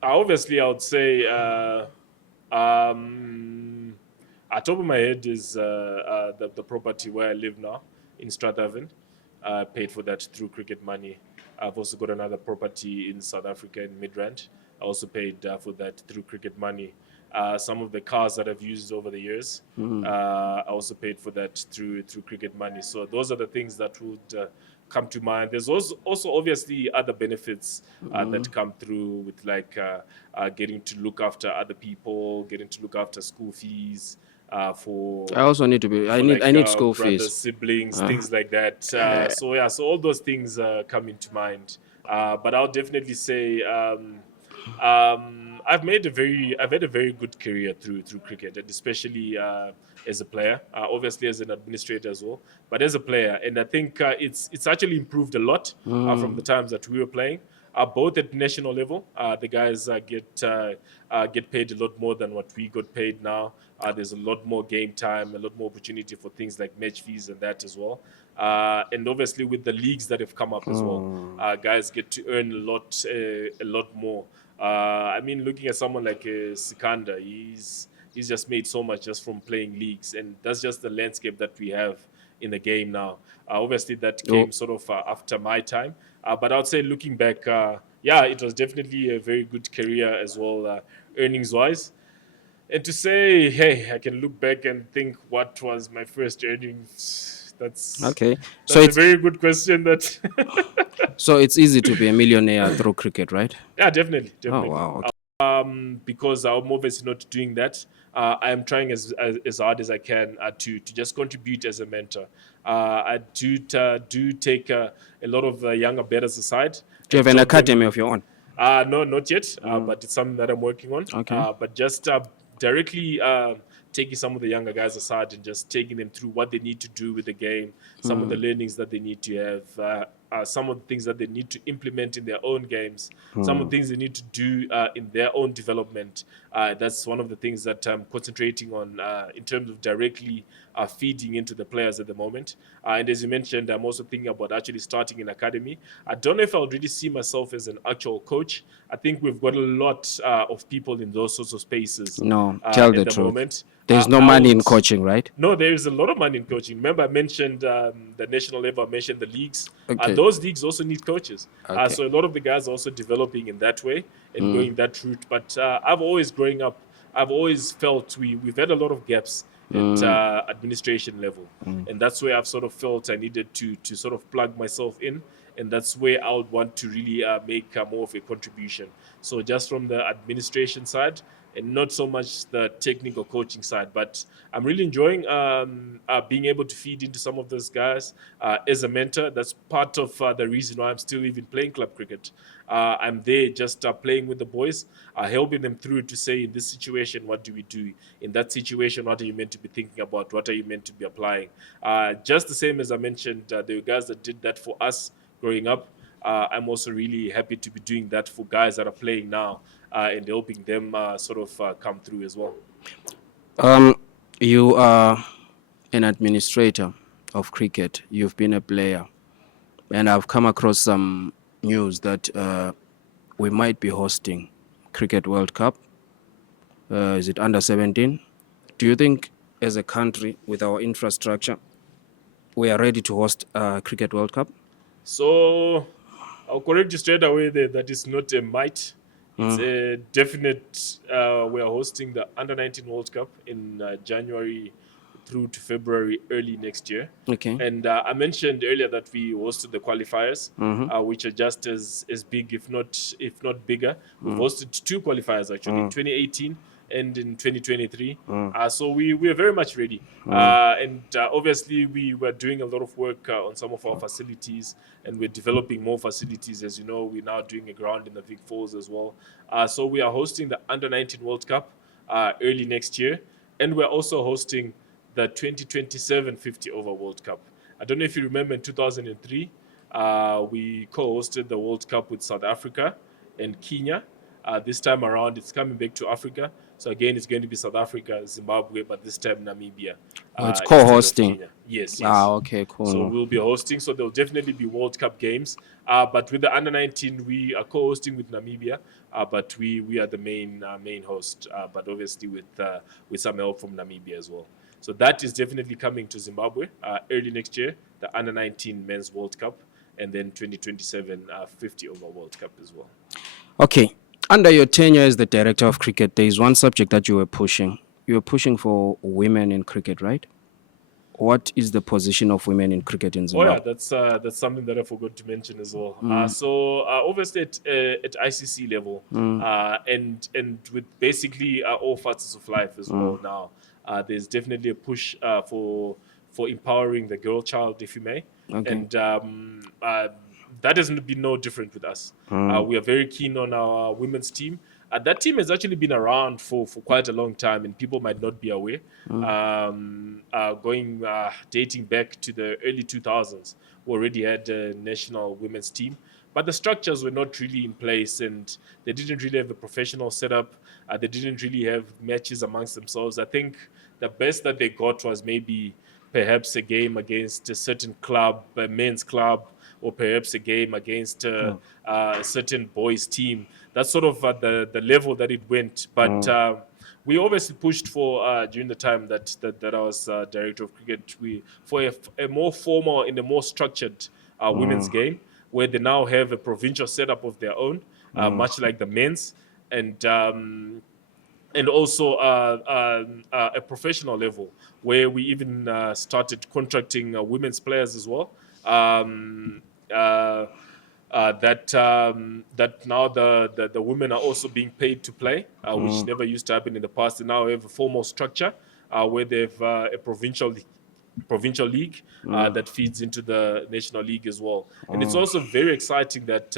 Obviously, I would say, at top of my head is the property where I live now in Strathaven. I paid for that through cricket money. I've also got another property in South Africa in Midrand. I also paid for that through cricket money. Some of the cars that I've used over the years, I also paid for that through cricket money. So those are the things that would come to mind. There's also obviously other benefits that come through with like getting to look after other people, getting to look after school fees, for I also need to be. I need. like I need school brothers, fees. siblings, things like that. So yeah, so all those things come into mind. But I'll definitely say I've had a very good career through cricket, and especially as a player, obviously as an administrator as well, but as a player, and I think it's actually improved a lot from the times that we were playing. Both at national level, the guys get paid a lot more than what we got paid now. There's a lot more game time, a lot more opportunity for things like match fees and that as well. And obviously with the leagues that have come up as well, guys get to earn a lot more. I mean, looking at someone like Sikanda, he's just made so much just from playing leagues, and that's just the landscape that we have in the game now. Obviously, that came sort of after my time, but I would say looking back, yeah, it was definitely a very good career as well, earnings wise. And to say, hey, I can look back and think what was my first earnings. Okay, so That's a it's very good question. That so it's easy to be a millionaire through cricket, right? yeah, definitely, Oh definitely. wow. Okay. Because I'm obviously not doing that. I am trying as hard as I can to just contribute as a mentor. I do take a lot of younger betters aside Do you and have an tell academy them of your own? no, not yet, but it's something that I'm working on. Okay. But just directly taking some of the younger guys aside and just taking them through what they need to do with the game, some of the learnings that they need to have, some of the things that they need to implement in their own games, some of the things they need to do in their own development. That's one of the things that I'm concentrating on in terms of directly feeding into the players at the moment. And as you mentioned, I'm also thinking about actually starting an academy. I don't know if I'll really see myself as an actual coach. I think we've got a lot of people in those sorts of spaces No, tell at the the truth. moment. There's no I money in would- coaching, right? No, there is a lot of money in coaching. Remember, I mentioned the national level, I mentioned the leagues. Okay. Those leagues also need coaches. Okay. So a lot of the guys are also developing in that way and going that route. But I've always, growing up, I've always felt we've had a lot of gaps at administration level. And that's where I've sort of felt I needed to sort of plug myself in. And that's where I would want to really make more of a contribution. So just from the administration side, and not so much the technical coaching side. But I'm really enjoying being able to feed into some of those guys as a mentor. That's part of the reason why I'm still even playing club cricket. I'm there just playing with the boys, helping them through to say, in this situation, what do we do? In that situation, what are you meant to be thinking about? What are you meant to be applying? Just the same as I mentioned, there were guys that did that for us growing up. I'm also really happy to be doing that for guys that are playing now and helping them sort of come through as well. You are an administrator of cricket. You've been a player, and I've come across some news that we might be hosting Cricket World Cup. Is it under 17? Do you think, as a country with our infrastructure, we are ready to host Cricket World Cup? So I'll correct you straight away there that is not a might. It's a definite. We are hosting the Under 19 World Cup in January through to February early next year. Okay. And I mentioned earlier that we hosted the qualifiers, which are just as big, if not bigger. We've hosted two qualifiers actually in 2018 and in 2023. So we are very much ready. And obviously we were doing a lot of work on some of our facilities, and we're developing more facilities. As you know, we're now doing a ground in the Vic Falls as well. So we are hosting the Under 19 World Cup early next year, and we're also hosting the 2027 50 over World Cup. I don't know if you remember in 2003, we co-hosted the World Cup with South Africa and Kenya. This time around, it's coming back to Africa. So again, it's going to be South Africa, Zimbabwe, but this time Namibia. It's instead of co-hosting. Kenya. Yes, yes. Okay, cool. So we'll be hosting. So there'll definitely be World Cup games. But with the under 19, we are co-hosting with Namibia. But we are the main host. But obviously with some help from Namibia as well. So that is definitely coming to Zimbabwe early next year. The under 19 Men's World Cup, and then 2027 50 over World Cup as well. Okay. Under your tenure as the director of cricket, there is one subject that you were pushing. You were pushing for women in cricket, right? What is the position of women in cricket in Zimbabwe? Oh yeah, that's something that I forgot to mention as well. So obviously at ICC level, and with basically all facets of life as well now. there's definitely a push for empowering the girl child, if you may. Okay. And that has been no different with us. We are very keen on our women's team. That team has actually been around for quite a long time, and people might not be aware. Dating back to the early 2000s, we already had a national women's team, but the structures were not really in place, and they didn't really have a professional setup. They didn't really have matches amongst themselves. I think the best that they got was maybe perhaps a game against a certain club, a men's club, or perhaps a game against a certain boys team. That's sort of the level that it went. But we obviously pushed for during the time that I was director of cricket. For a more formal and a more structured women's game, where they now have a provincial setup of their own, much like the men's, and also a professional level where we even started contracting women's players as well. That now the women are also being paid to play, which never used to happen in the past. They now have a formal structure where they have a provincial league that feeds into the national league as well. And it's also very exciting that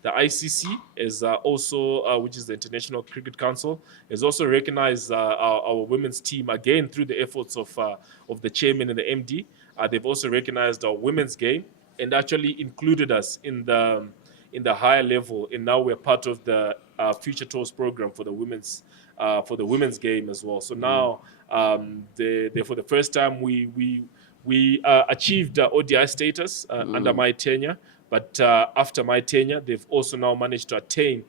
the ICC is also, which is the International Cricket Council, has also recognized our women's team again through the efforts of the chairman and the MD. They've also recognized our women's game and actually included us in the higher level. And now we're part of the Future Tours program for the women's game as well. So now, for the first time, we achieved ODI status under my tenure. But after my tenure, they've also now managed to attain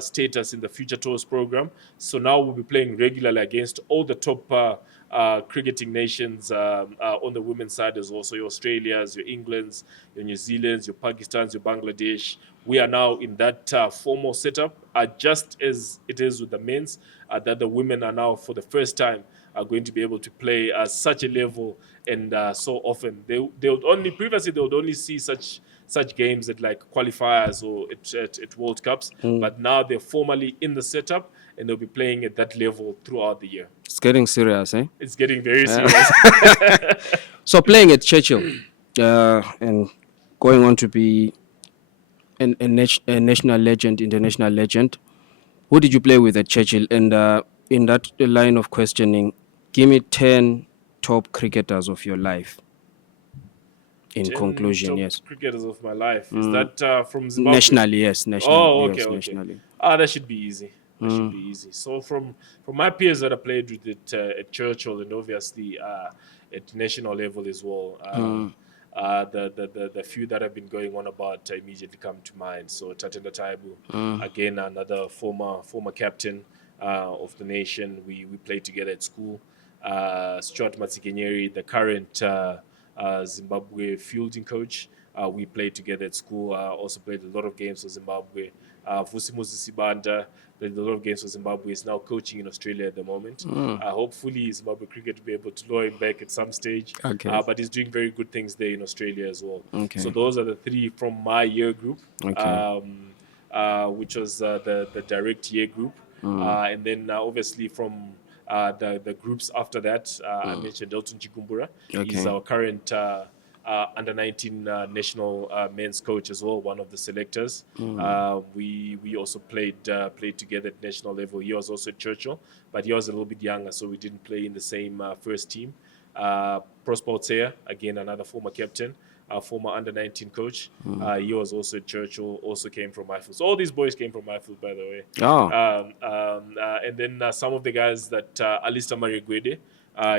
status in the Future Tours program. So now we'll be playing regularly against all the top cricketing nations on the women's side as well. So your Australias, your Englands, your New Zealands, your Pakistans, your Bangladesh. We are now in that formal setup, just as it is with the men's, that the women are now for the first time are going to be able to play such a level and so often. They would only see such games at like qualifiers or at World Cups, but now they're formally in the setup and they'll be playing at that level throughout the year. It's getting serious, eh? It's getting very serious. So playing at Churchill and going on to be a national legend, international legend, who did you play with at Churchill? And in that line of questioning, give me 10 top cricketers of your life. In conclusion, top yes. cricketers of my life. Is that from Zimbabwe? Nationally, yes. Nationally, Oh, okay, yes, okay. nationally. That should be easy. That should be easy. So from my peers that I played with at Churchill and obviously at national level as well, the few that have been going on about immediately come to mind. So Tatenda Taibu, again another former captain of the nation. We played together at school. Stuart Matsikenyeri, the current Zimbabwe fielding coach. We played together at school. Also played a lot of games for Zimbabwe. Vusimuzi Sibanda played a lot of games for Zimbabwe. Is now coaching in Australia at the moment. Hopefully, Zimbabwe cricket will be able to lure him back at some stage. Okay. But he's doing very good things there in Australia as well. Okay. So those are the three from my year group, Okay. which was the direct year group. And then obviously from the groups after that, I mentioned Elton Chikumbura. Okay. He's our current under 19 national men's coach as well, one of the selectors. We also played together at national level. He was also at Churchill, but he was a little bit younger, so we didn't play in the same first team. Prosper Otseya, again another former captain, former under 19 coach. He was also at Churchill, also came from Highfield. So all these boys came from Highfield, by the way. And then some of the guys that Alistair Mariegwede,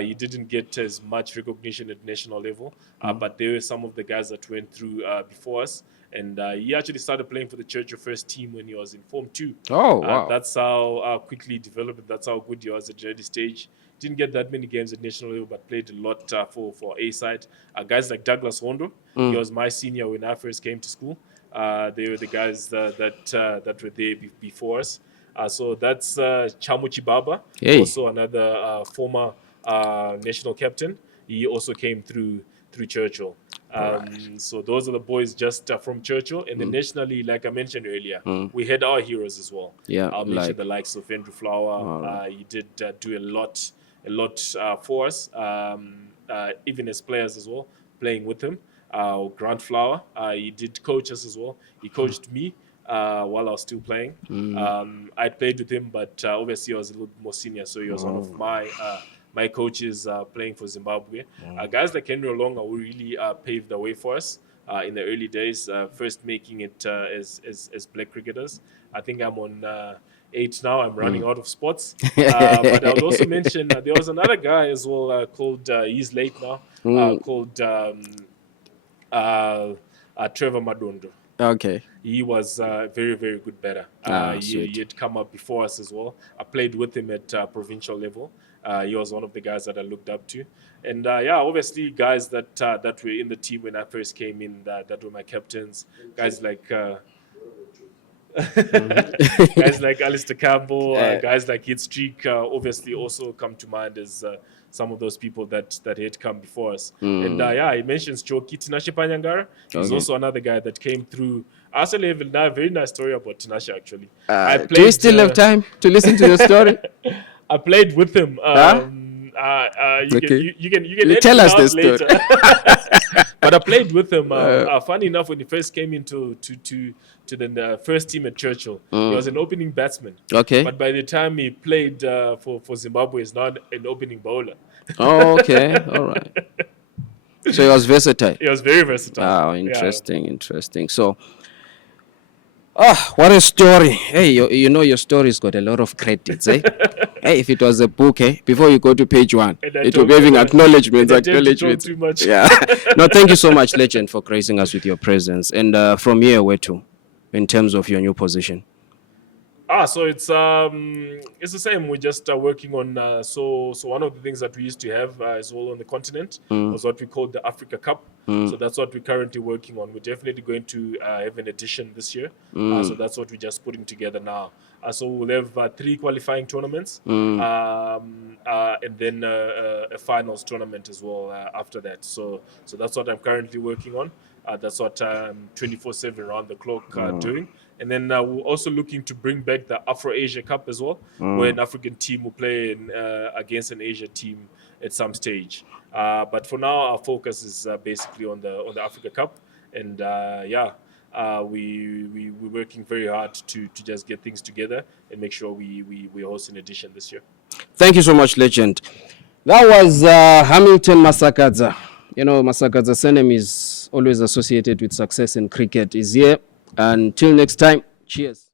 he didn't get as much recognition at national level, but there were some of the guys that went through before us. And he actually started playing for the Churchill first team when he was in Form 2. Oh, wow. That's how quickly developed. That's how good he was at the early stage. Didn't get that many games at national level, but played a lot for A side. Guys like Douglas Hondo, he was my senior when I first came to school. They were the guys that were there before us. So that's Chamuchi Baba, also another former national captain. He also came through Churchill. So those are the boys just from Churchill. And then nationally, like I mentioned earlier, we had our heroes as well. Yeah, I'll mention the likes of Andrew Flower. He did do a lot a lot for us, even as players as well, playing with him. Grant Flower, he did coach us as well. He coached me while I was still playing. I played with him, but obviously I was a little bit more senior, so he was one of my coaches playing for Zimbabwe. Guys like Henry Olonga who really paved the way for us in the early days, first making it as black cricketers. I think I'm on 8 now. I'm running out of spots. But I would also mention there was another guy as well called, he's late now, called Trevor Madondo. Okay. He was a very, very good batter. He had come up before us as well. I played with him at provincial level. He was one of the guys that I looked up to. And obviously guys that were in the team when I first came in, that were my captains. Guys like guys like Alistair Campbell, guys like Hit Streak, obviously also come to mind as some of those people that had come before us. And he mentions Choki Tinashe Panyangara. He's also another guy that came through. I also have a very nice story about Tinashe, actually. Do you still have time to listen to your story? I played with him. You can tell us the story. But I played with him. Funny enough, when he first came into to the first team at Churchill, he was an opening batsman. Okay. But by the time he played for Zimbabwe, he's now an opening bowler. Oh, okay. All right. So he was versatile. He was very versatile. Oh, interesting. So, what a story. Hey, you know your story's got a lot of credits, eh? Hey, if it was a book, before you go to page 1, it will be having acknowledgements. Too much. Yeah. No, thank you so much, Legend, for gracing us with your presence. And from here, where to, in terms of your new position? So it's the same. We're just working on. So one of the things that we used to have as well on the continent was what we called the Africa Cup. So that's what we're currently working on. We're definitely going to have an edition this year. So that's what we're just putting together now. So we'll have 3 qualifying tournaments, and then a finals tournament as well after that. So that's what I'm currently working on. That's what I'm 24/7 around the clock doing. And then we're also looking to bring back the Afro-Asia Cup as well, where an African team will play against an Asia team at some stage. But for now, our focus is basically on the Africa Cup. And we're working very hard to just get things together and make sure we host an edition this year. Thank you so much, Legend. That was Hamilton Masakadza. You know, Masakadza's surname is always associated with success in cricket. Is here. Until next time, cheers.